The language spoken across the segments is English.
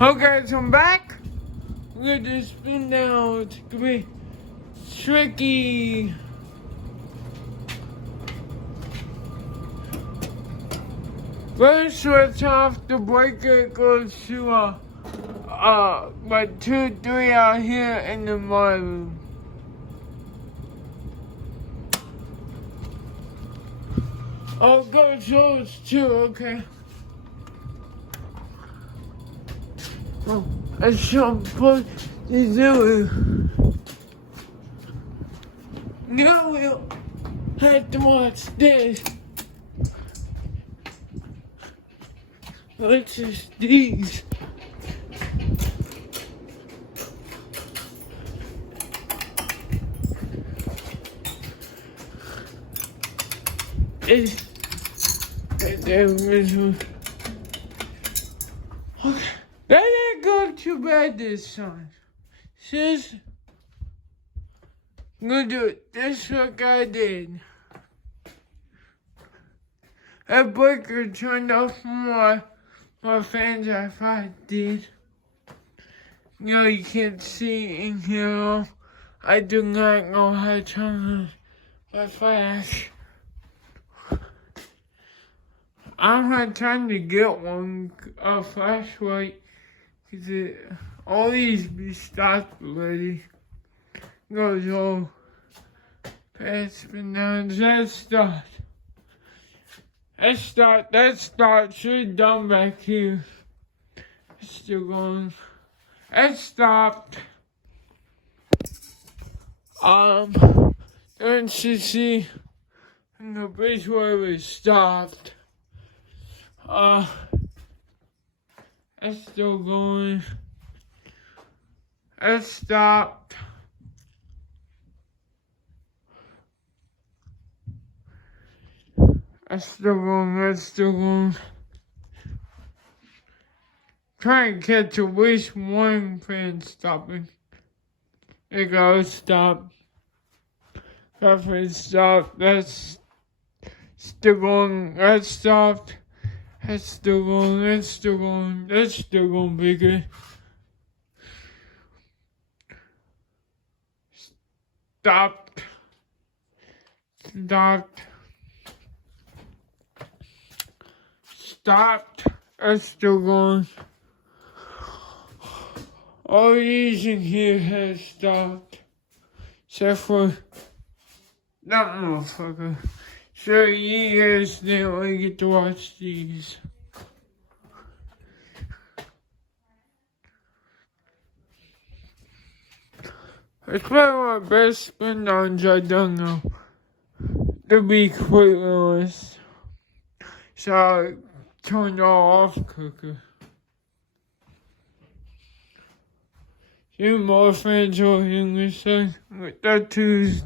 Okay, so I'm back. We're gonna spin now. It's gonna be tricky. First, let's off the breaker goes to my 2, 3 out here in the my room. I'll go those 2, okay? Oh, I should put these in. Now we'll have to watch this. What's just these? There was one. Okay. That didn't go too bad this time. Since I'm gonna do it this like I did. That breaker turned off my fans if I did. You know, you can't see in here. I do not know how to turn on my flash. I don't have time to get a flashlight, because all these be stopped already. Goes all past and down. That stopped. Should done back here. It's still going. It stopped. Don't you see? And the bridge where it was stopped. It's still going. It stopped. It's still going. Try and catch at least one fan stopping. It goes stop. That fan stopped. That's still going. That stopped. That's still going. That's still going. That's still going bigger. Stopped. Stopped. Stopped. That's still going. All these in here has stopped. Except for that motherfucker. So you guys didn't really get to watch these. It's probably my best spin downs I don't know. To be quite honest. So I turned all off quicker. Few more fans over here in this side. That two's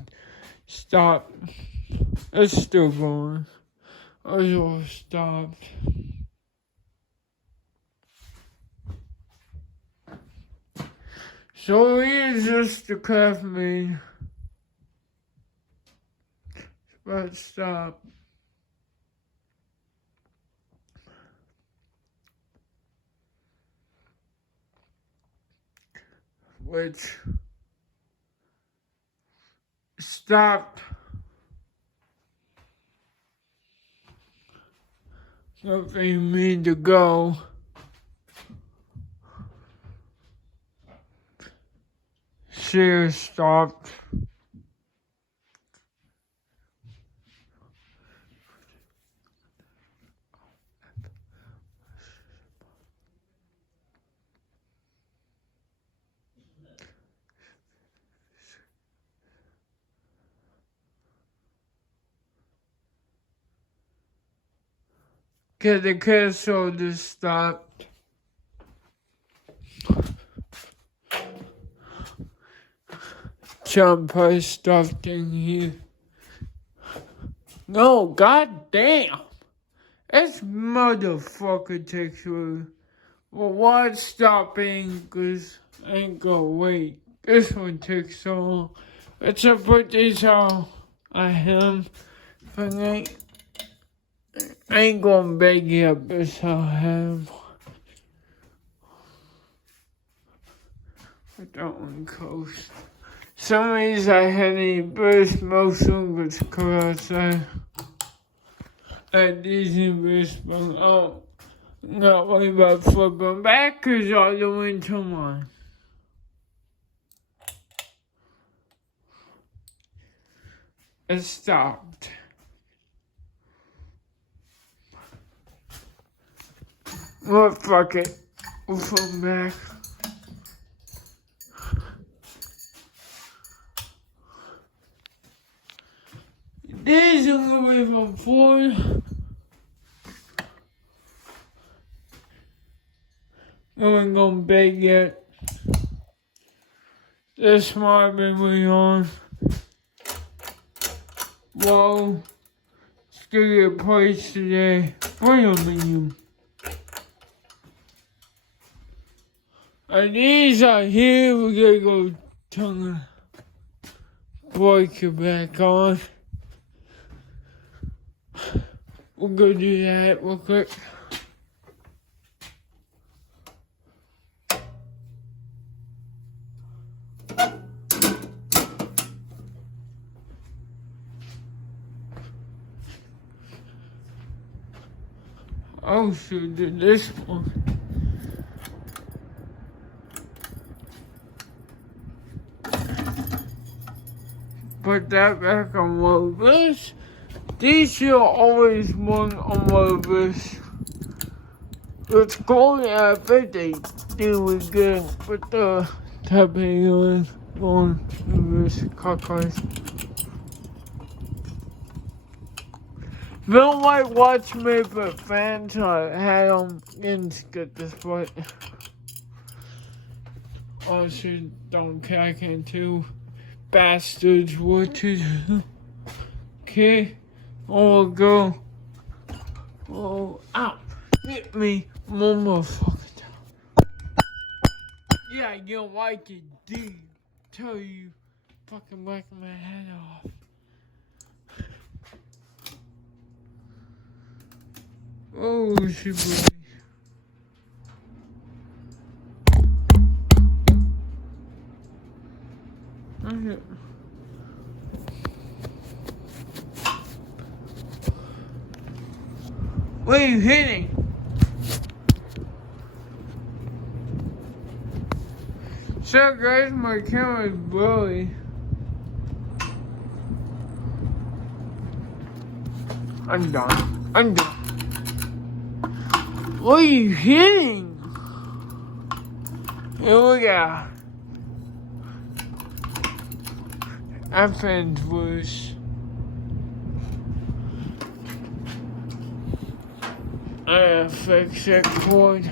stopped. It's still going. It's all stopped. So here's just the craft main. But stop. Which stopped. Something mean to go. Share stopped. Cause the castle just stopped. Jump I stuffed in here. No, goddamn. This motherfucker takes forever. Well, why stopping? Cause I ain't gonna wait. This one takes so long. Let's put these all on him for night. I ain't gonna beg you up, it's all him. But that one close. Some days I had a burst motion with because I didn't respond. Oh, not worry about flipping back because all the way to mine. It stopped. Well, fuck it. We'll flip back. There's a little bit from forward. I ain't gonna beg yet. This might be way on. Whoa. Let's get a price today. Wait a minute. And these are here. We're gonna go turn the breaker back on. We'll go do that real quick. Oh, should do this one. Put that back on reverse. These should always run on reverse. It's cold at 50. Do it good with the tapping on reverse clockwise. Don't like watch me but fans, I had them in get this point. Also, don't care, I can too. Bastards, what to do? Okay, oh, go. Oh, ow, hit me, motherfucker. Yeah, you don't like it, dude. Tell you, fucking whack my head off. Oh, shit, boy. Okay. What are you hitting? So guys, my camera is blurry. I'm done. I'm done. What are you hitting? Here we go. Advent verse. I fix that cord.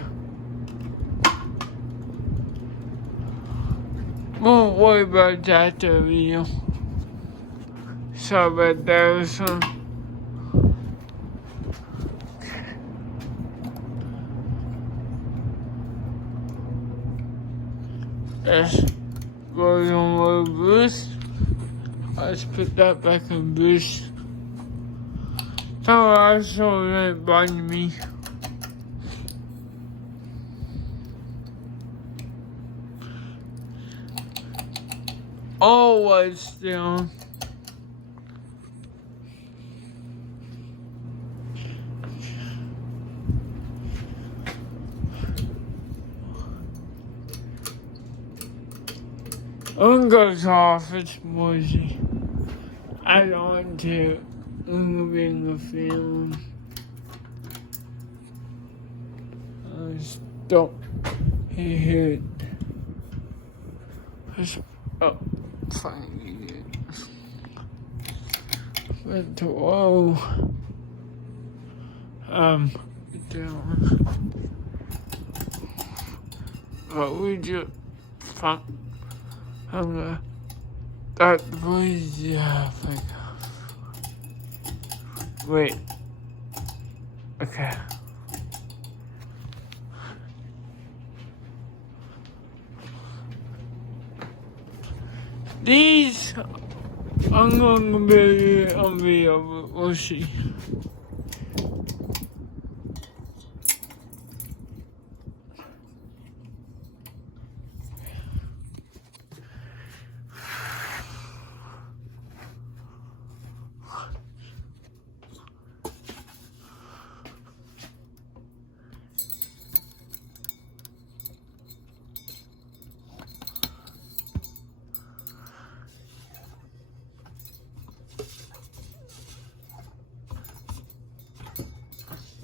Won't worry about that video. Sorry about that or something. Let's go on reverse. Let's put that back in boost. So I saw that behind me. Always down. One goes off, it's noisy. I don't want to moving the film. Stop. He hit. Oh, fine. Went to whoa. Down. What would you fuck? That was yeah, wait. Okay. These I'm gonna be on video, we'll see.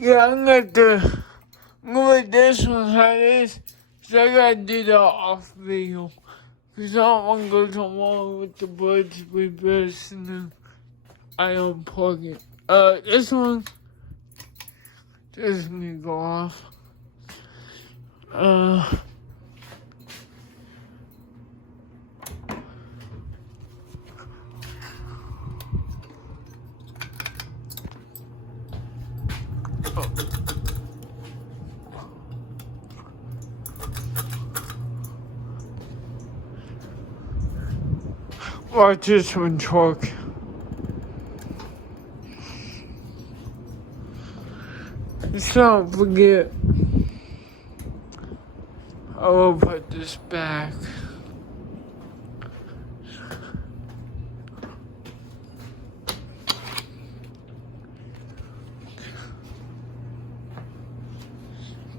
Yeah, I'm gonna let this one how this. So I gotta do the off video. Cause I don't wanna go tomorrow with the buds reverse and then I unplug it. This one just me go off. Watch this one talk. Let's not forget. I will put this back.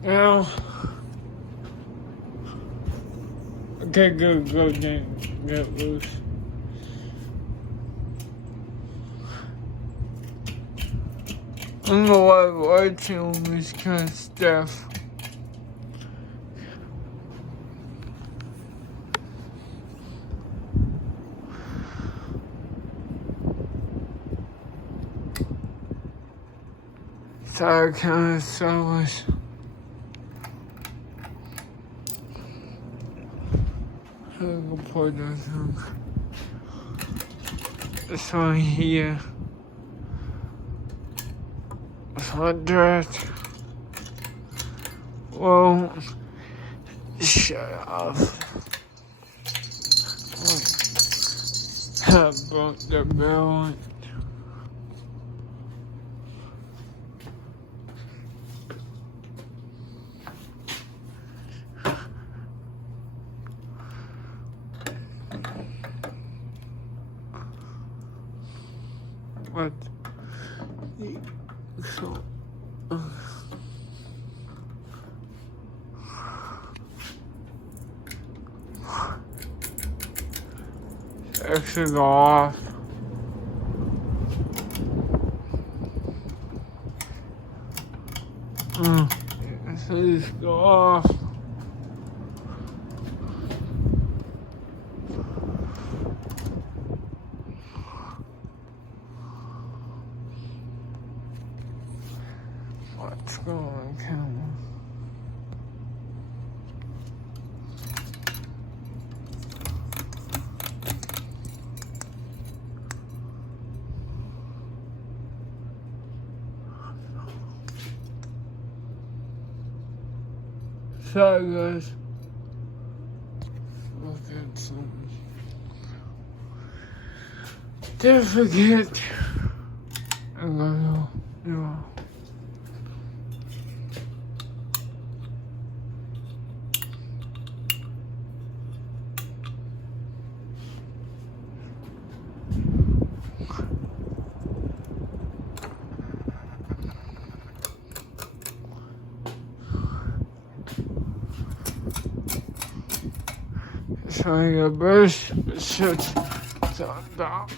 Now, okay, go down, get loose. I'm gonna live watching all this kind of stuff. Sorry, kind of selfish. I'm gonna put this on. This one here. This one dirt. Well, shut off. I broke the balance. What? So, actually go off. Please go off. What's going on, camera? Sorry guys. Look at something. Don't forget. I'm gonna go. Trying to brush, but shit, it's on top.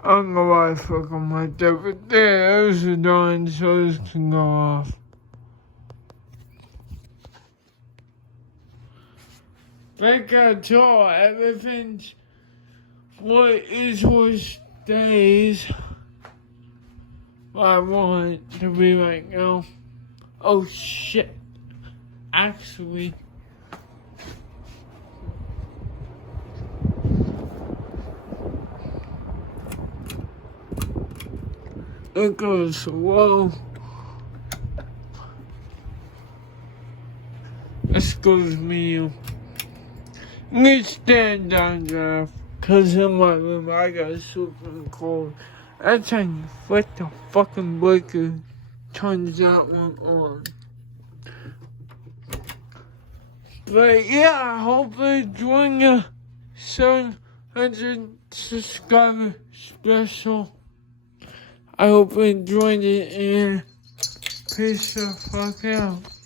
I don't know why I fucking like that, but there, those are done, so those can go off. Like I told, everything's what is what stays. What I want it to be right now. Oh shit. Actually, it goes slow. This goes medium. Let's stand down there, cause in my room I got super cold. That's how you flip the fucking breaker. Turns that one on. But yeah, I hope you enjoying the 700 subscriber special. I hope you enjoyed it and peace the fuck out.